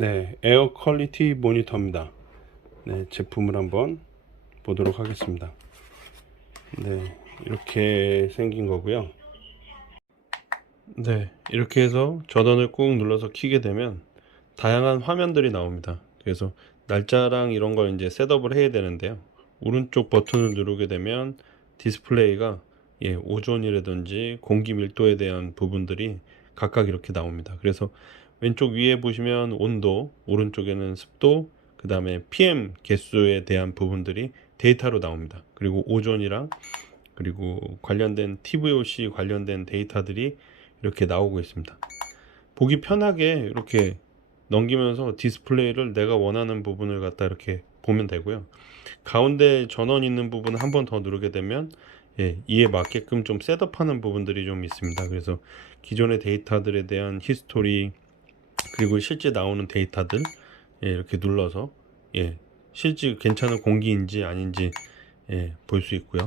네, 에어 퀄리티 모니터입니다. 네, 제품을 한번 보도록 하겠습니다. 네, 이렇게 생긴 거고요. 네, 이렇게 해서 전원을 꾹 눌러서 키게 되면 다양한 화면들이 나옵니다. 그래서 날짜랑 이런 걸 이제 셋업을 해야 되는데요. 오른쪽 버튼을 누르게 되면 디스플레이가 예, 오존이라든지 공기 밀도에 대한 부분들이 각각 이렇게 나옵니다. 그래서 왼쪽 위에 보시면 온도, 오른쪽에는 습도, 그 다음에 PM 개수에 대한 부분들이 데이터로 나옵니다. 그리고 오존이랑 그리고 관련된 TVOC 관련된 데이터들이 이렇게 나오고 있습니다. 보기 편하게 이렇게 넘기면서 디스플레이를 내가 원하는 부분을 갖다 이렇게 보면 되고요. 가운데 전원 있는 부분 한 번 더 누르게 되면 예, 이에 맞게끔 좀 셋업하는 부분들이 좀 있습니다. 그래서 기존의 데이터들에 대한 히스토리 그리고 실제 나오는 데이터들 예, 이렇게 눌러서 예, 실제 괜찮은 공기인지 아닌지 예, 볼 수 있고요.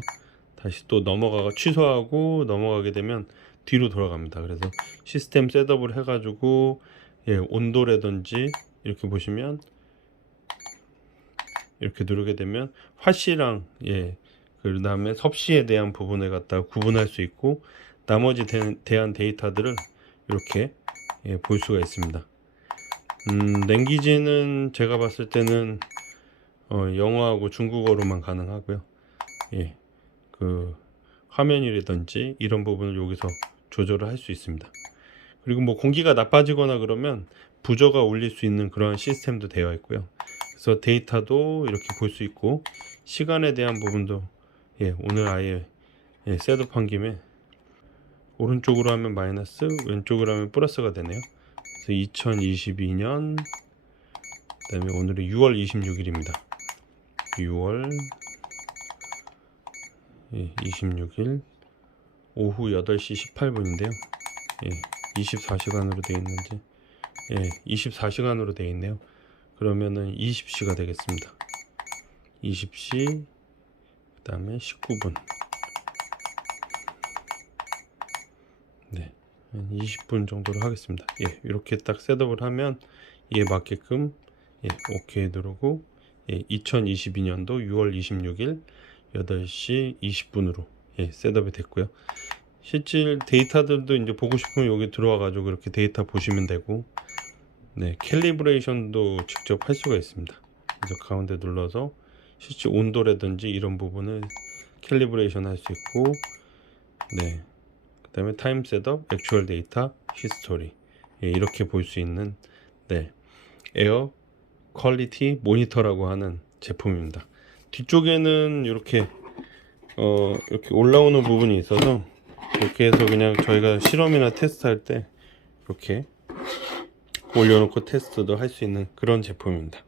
다시 또 넘어가가 취소하고 넘어가게 되면 뒤로 돌아갑니다. 그래서 시스템 셋업을 해가지고 예, 온도라든지 이렇게 보시면 이렇게 누르게 되면 화씨랑 예, 그 다음에 섭씨에 대한 부분을 갖다 구분할 수 있고 나머지 대, 대한 데이터들을 이렇게 예, 볼 수가 있습니다. 음, 랭귀지는 제가 봤을 때는 어, 영어하고 중국어로만 가능하고요. 예, 그 화면이라든지 이런 부분을 여기서 조절을 할 수 있습니다. 그리고 뭐 공기가 나빠지거나 그러면 부저가 올릴 수 있는 그런 시스템도 되어 있고요. 그래서 데이터도 이렇게 볼 수 있고 시간에 대한 부분도 예, 오늘 아예 예, 셋업한 김에 오른쪽으로 하면 마이너스, 왼쪽으로 하면 플러스가 되네요. 그래서 2022년 그다음에 오늘이 6월 26일입니다. 6월 예, 26일 오후 8시 18분인데요. 예, 24시간으로 되어 있는지 예, 24시간으로 되어 있네요. 그러면은 20시가 되겠습니다. 20시 그다음에 19분 한 20분 정도로 하겠습니다. 예, 이렇게 딱 셋업을 하면 이에 맞게끔 예, 오케이 누르고 예, 2022년도 6월 26일 8시 20분으로 예, 셋업이 됐고요. 실질 데이터들도 이제 보고 싶으면 여기 들어와 가지고 이렇게 데이터 보시면 되고 네, 캘리브레이션도 직접 할 수가 있습니다. 그래서 가운데 눌러서 실제 온도라든지 이런 부분을 캘리브레이션 할 수 있고 네. 그다음에 타임 셋업, 액추얼 데이터, 히스토리 예, 이렇게 볼 수 있는 네. 에어 퀄리티 모니터라고 하는 제품입니다. 뒤쪽에는 이렇게 어, 이렇게 올라오는 부분이 있어서 이렇게 해서 그냥 저희가 실험이나 테스트할 때 이렇게 올려놓고 테스트도 할 수 있는 그런 제품입니다.